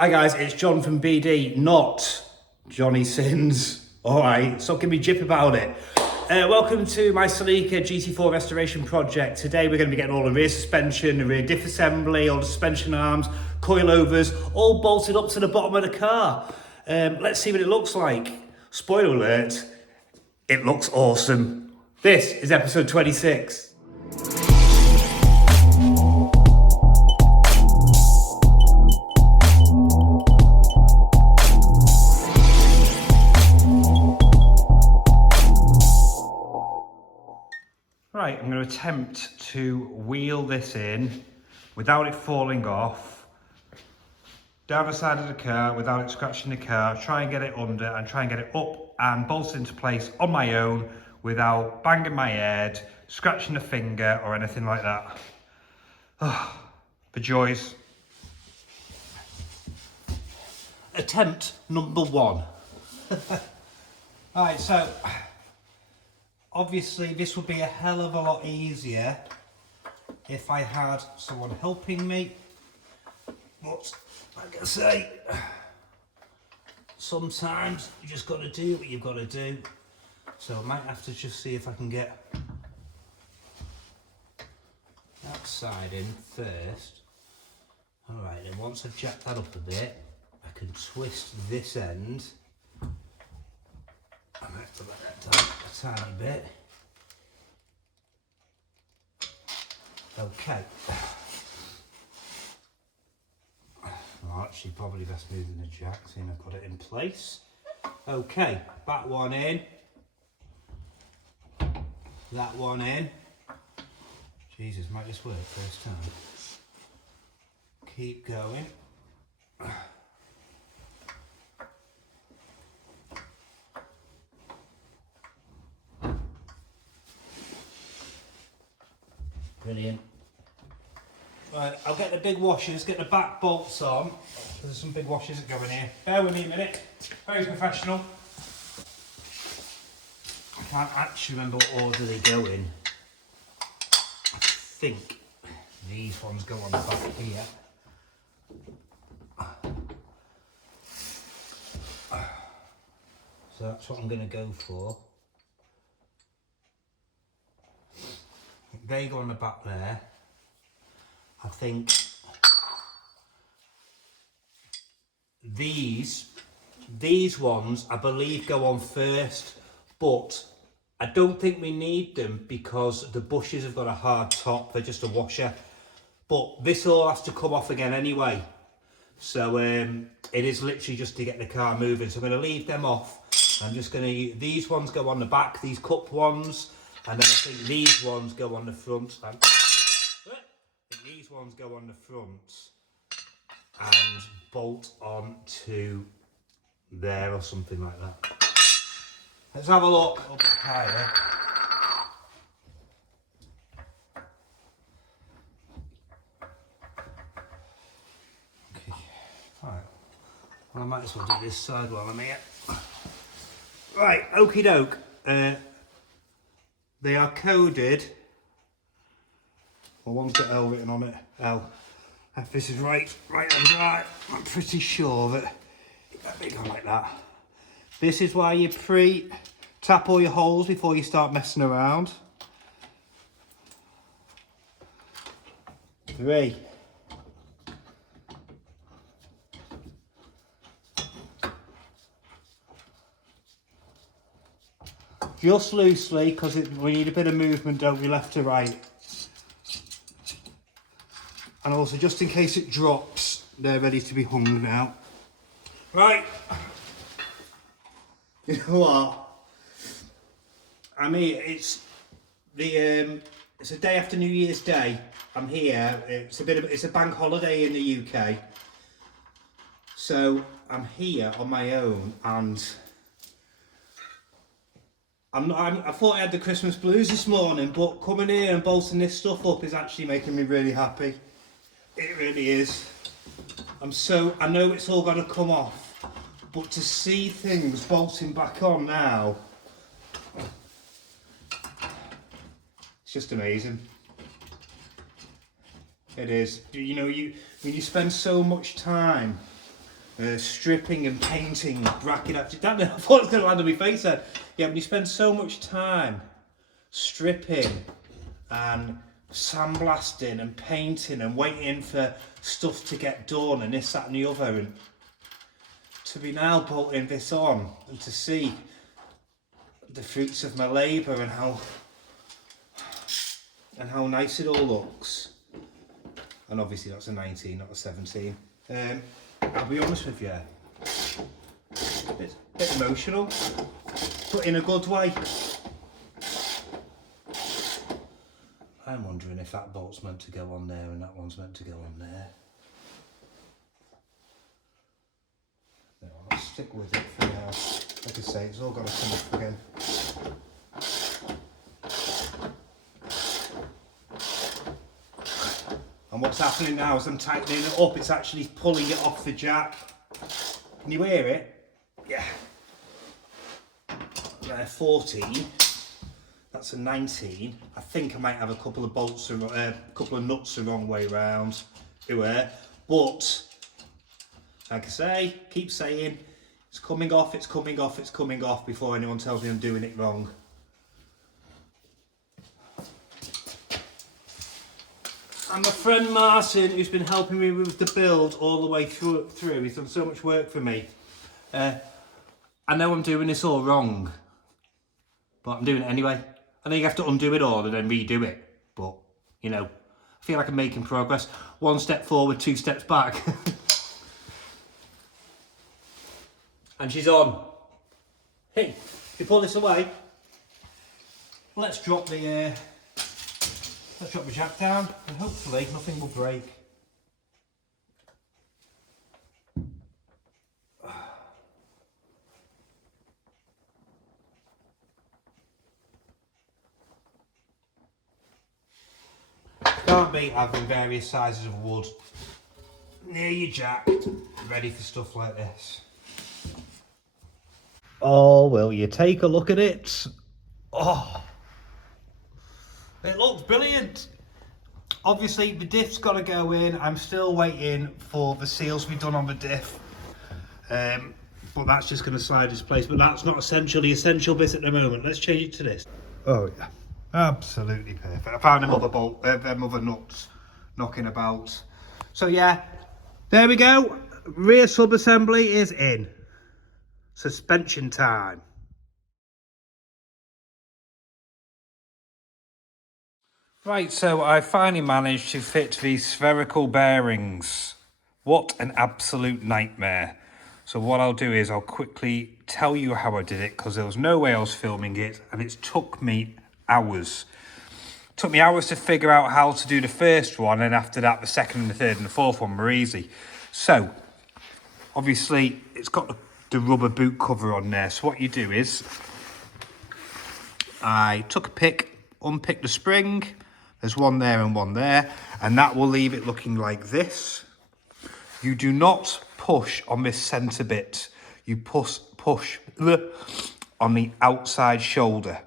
Hi guys, it's John from BD, not Johnny Sins. Alright, so give me jip about it. Welcome to my Celica GT4 restoration project. Today we're going to be getting all the rear suspension, the rear diff assembly, all the suspension arms, coilovers, all bolted up to the bottom of the car. Let's see what it looks like. Spoiler alert, it looks awesome. This is episode 26. Right, I'm going to attempt to wheel this in without it falling off, down the side of the car without it scratching the car, try and get it under and try and get it up and bolted into place on my own without banging my head, scratching a finger or anything like that. Oh, for joys. Attempt number one. Alright, so obviously this would be a hell of a lot easier if I had someone helping me, but like I say, sometimes you just got to do what you've got to do. So I might have to just see if I can get that side in first. Alright, then once I've jacked that up a bit, I can twist this end. I might have to let that down a tiny bit. Okay. Well, actually, probably best moving the jack, seeing I've got it in place. Okay, back one in. That one in. Jesus, might this work first time? Keep going. Brilliant. Right, I'll get the big washers, get the back bolts on. There's some big washers that go in here. Bear with me a minute. Very professional. I can't actually remember what order they go in. I think these ones go on the back here. So that's what I'm going to go for. They go on the back there. I think these ones I believe go on first, but I don't think we need them because the bushes have got a hard top. They're just a washer, but this all has to come off again anyway, so it is literally just to get the car moving. So I'm going to leave them off. I'm just going to, these ones go on the back, these cup ones, and then I think these ones go on the front. And I think these ones go on the front and bolt on to there or something like that. Let's have a look up higher. Okay, alright. Well, I might as well do this side while I'm here. Right, okie doke. They are coded. Well, one's got L written on it. L. If this is right, I'm pretty sure that it might be going like that. This is why you tap all your holes before you start messing around. 3. Just loosely, because we need a bit of movement, don't we, left to right. And also, just in case it drops, they're ready to be hung now. Right. You know what? I mean, it's a day after New Year's Day. I'm here. It's a bank holiday in the UK. So I'm here on my own, and I thought I had the Christmas blues this morning, but coming here and bolting this stuff up is actually making me really happy. It really is. I know it's all going to come off, but to see things bolting back on now, it's just amazing. It is. You know, when you spend so much time stripping and painting, bracking up. Damn it, I thought it was going to land on my face then. Yeah, when you spend so much time stripping and sandblasting and painting and waiting for stuff to get done and this, that and the other, and to be now bolting this on and to see the fruits of my labour and how nice it all looks. And obviously that's a 19, not a 17. I'll be honest with you, it's a bit emotional, but in a good way. I'm wondering if that bolt's meant to go on there and that one's meant to go on there. No, I'll stick with it for now. Like I say, it's all got to come off again. And what's happening now is I'm tightening it up, it's actually pulling it off the jack. Can you hear it? Yeah. Yeah, 14. That's a 19. I think I might have a couple of bolts, a couple of nuts the wrong way round. But, like I say, keep saying, it's coming off, it's coming off, it's coming off before anyone tells me I'm doing it wrong. And my friend Martin, who's been helping me with the build all the way through, he's done so much work for me. I know I'm doing this all wrong, but I'm doing it anyway. I know you have to undo it all and then redo it, but, you know, I feel like I'm making progress. 1 step forward, 2 steps back. And she's on. Hey, if you pull this away, let's drop the jack down and hopefully nothing will break. Can't beat having various sizes of wood near your jack, ready for stuff like this. Oh, will you take a look at it? Oh, it looks brilliant. Obviously the diff's got to go in. I'm still waiting for the seals to be done on the diff, but that's just going to slide its place, but that's not essential. The essential bit at the moment, let's change it to this. Oh yeah, absolutely perfect. I found them other nuts knocking about. So yeah, there we go. Rear sub assembly is in. Suspension time. Right, so I finally managed to fit these spherical bearings. What an absolute nightmare. So what I'll do is I'll quickly tell you how I did it, because there was no way I was filming it, and it took me hours. It took me hours to figure out how to do the first one, and after that the second and the third and the fourth one were easy. So obviously it's got the rubber boot cover on there. So what you do is I took a pick, unpicked the spring. There's one there and one there, and that will leave it looking like this. You do not push on this centre bit. You push on the outside shoulder.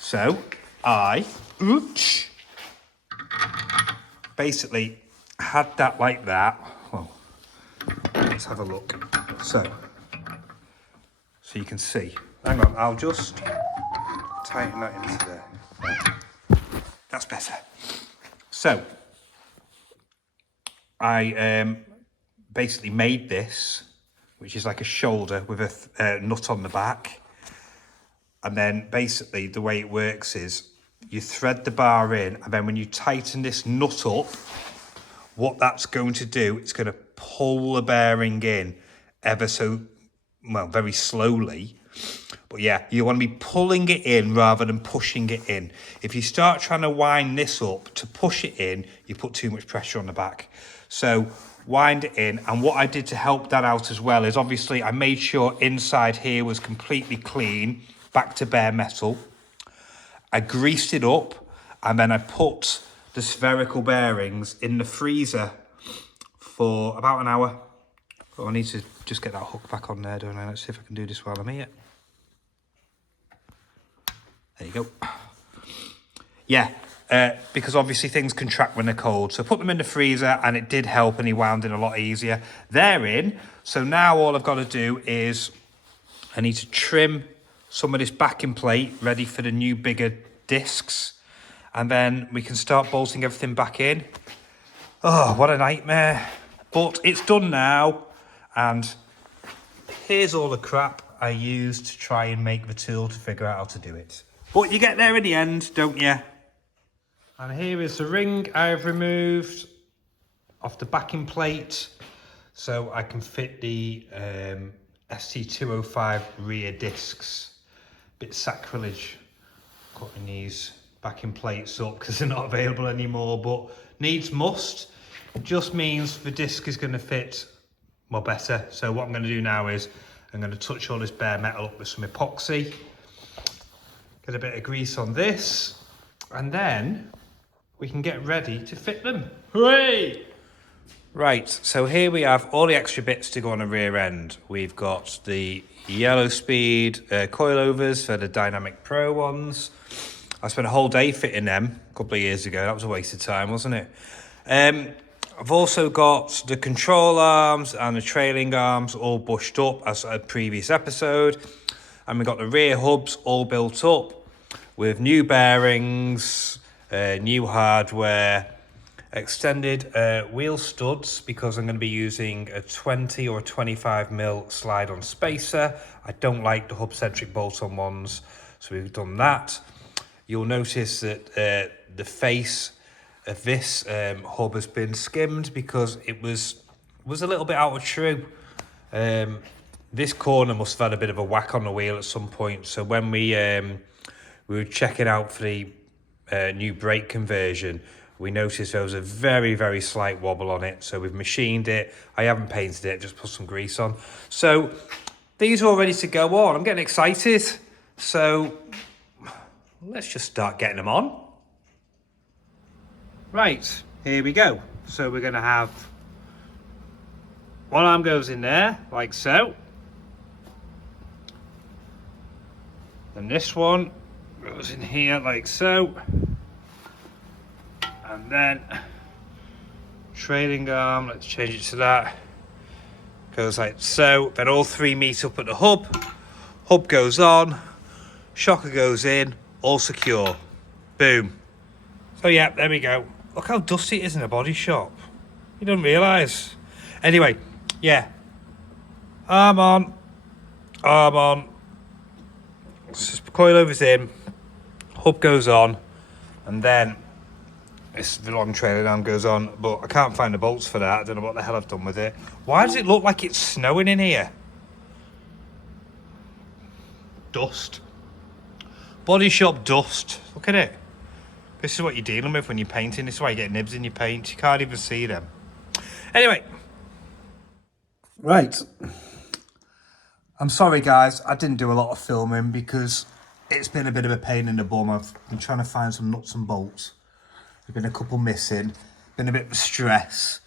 So I basically had that like that. Well, let's have a look. So you can see. Hang on, I'll just tighten that into there. That's better. So I basically made this, which is like a shoulder with a nut on the back. And then basically the way it works is you thread the bar in, and then when you tighten this nut up, what that's going to do, it's going to pull the bearing in ever so, well, very slowly. But yeah, you want to be pulling it in rather than pushing it in. If you start trying to wind this up to push it in, you put too much pressure on the back. So wind it in. And what I did to help that out as well is obviously I made sure inside here was completely clean, back to bare metal. I greased it up, and then I put the spherical bearings in the freezer for about an hour. Oh, I need to just get that hook back on there, don't I? Let's see if I can do this while I'm here. There you go. Yeah, because obviously things contract when they're cold. So put them in the freezer and it did help and he wound in a lot easier. They're in. So now all I've got to do is I need to trim some of this backing plate ready for the new bigger discs. And then we can start bolting everything back in. Oh, what a nightmare. But it's done now. And here's all the crap I used to try and make the tool to figure out how to do it. But you get there in the end, don't you? And here is the ring I've removed off the backing plate so I can fit the ST205 rear discs. Bit sacrilege cutting these backing plates up because they're not available anymore, but needs must. It just means the disc is going to fit more better. So what I'm going to do now is I'm going to touch all this bare metal up with some epoxy, get a bit of grease on this, and then we can get ready to fit them. Hooray! Right, so here we have all the extra bits to go on the rear end. We've got the yellow speed coilovers for the Dynamic Pro ones. I spent a whole day fitting them a couple of years ago. That was a waste of time, wasn't it? I've also got the control arms and the trailing arms all bushed up as a previous episode. And we've got the rear hubs all built up with new bearings, new hardware, extended wheel studs because I'm going to be using a 20 or a 25mm slide-on spacer. I don't like the hub-centric bolt-on ones, so we've done that. You'll notice that the face of this hub has been skimmed because it was a little bit out of true. This corner must have had a bit of a whack on the wheel at some point, so when we were checking out for the new brake conversion, we noticed there was a very, very slight wobble on it. So we've machined it. I haven't painted it, just put some grease on. So these are all ready to go on. I'm getting excited. So let's just start getting them on. Right, here we go. So we're going to have one arm goes in there, like so. Then this one goes in here, like so. And then trailing arm, let's change it to that, goes like so. Then all three meet up at the hub. Hub goes on, shocker goes in, all secure. Boom. So yeah, there we go. Look how dusty it is in a body shop. You don't realise. Anyway, yeah. Arm on, arm on. Coilovers in, hub goes on, and then the long trailing arm goes on, but I can't find the bolts for that. I don't know what the hell I've done with it. Why does it look like it's snowing in here? Dust. Body shop dust. Look at it. This is what you're dealing with when you're painting. This is why you get nibs in your paint. You can't even see them. Anyway. Right. I'm sorry, guys. I didn't do a lot of filming because it's been a bit of a pain in the bum. I've been trying to find some nuts and bolts. There's been a couple missing, been a bit of stress.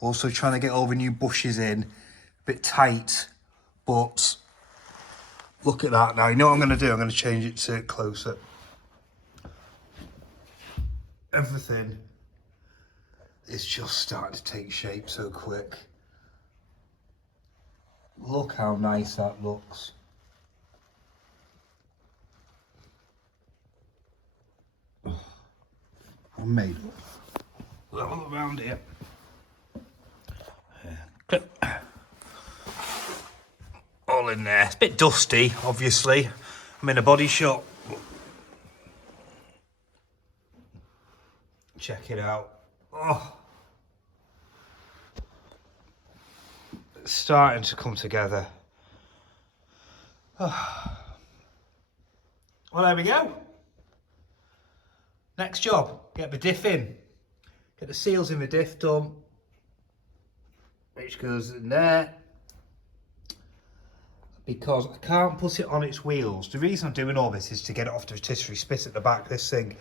Also trying to get all the new bushes in, a bit tight, but look at that now. You know what I'm going to do? I'm going to change it to closer. Everything is just starting to take shape so quick. Look how nice that looks. I'm made up. All around here. Clip. All in there. It's a bit dusty, obviously. I'm in a body shop. Check it out. Oh. It's starting to come together. Oh. Well, there we go. Next job, get the diff in. Get the seals in the diff done, which goes in there. Because I can't put it on its wheels. The reason I'm doing all this is to get it off the rotisserie spit at the back of this thing.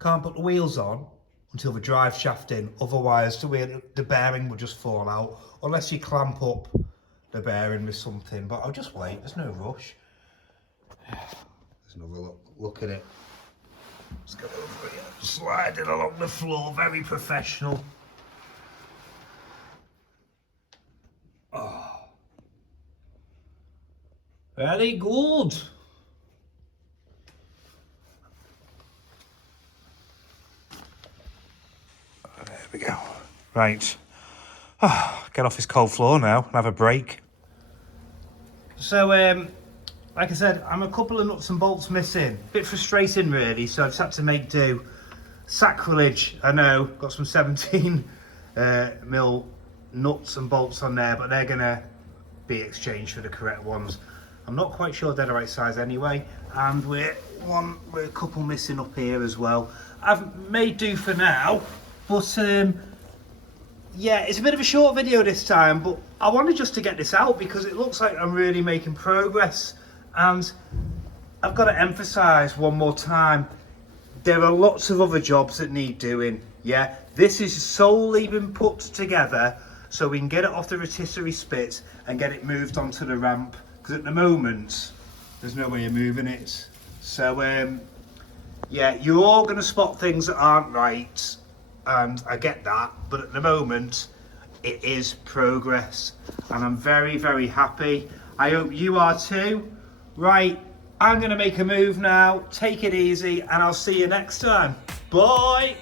Can't put the wheels on until the drive shaft in, otherwise the bearing will just fall out, unless you clamp up the bearing with something, but I'll just wait, there's no rush. There's another look at it. Let's go over here. Sliding along the floor, very professional. Oh. Very good. There we go. Right. Oh, get off this cold floor now and have a break. So, like I said, I'm a couple of nuts and bolts missing. Bit frustrating really, so I just had to make do. Sacrilege, I know, got some 17 mil nuts and bolts on there, but they're gonna be exchanged for the correct ones. I'm not quite sure they're the right size anyway, and we're a couple missing up here as well. I've made do for now, but yeah, it's a bit of a short video this time, but I wanted just to get this out because it looks like I'm really making progress. And I've got to emphasize one more time, there are lots of other jobs that need doing. Yeah, this is solely been put together so we can get it off the rotisserie spit and get it moved onto the ramp, because at the moment there's no way of moving it. So yeah, you're all going to spot things that aren't right, and I get that, but at the moment it is progress and I'm very, very happy. I hope you are too. Right, I'm going to make a move now. Take it easy and I'll see you next time. Bye.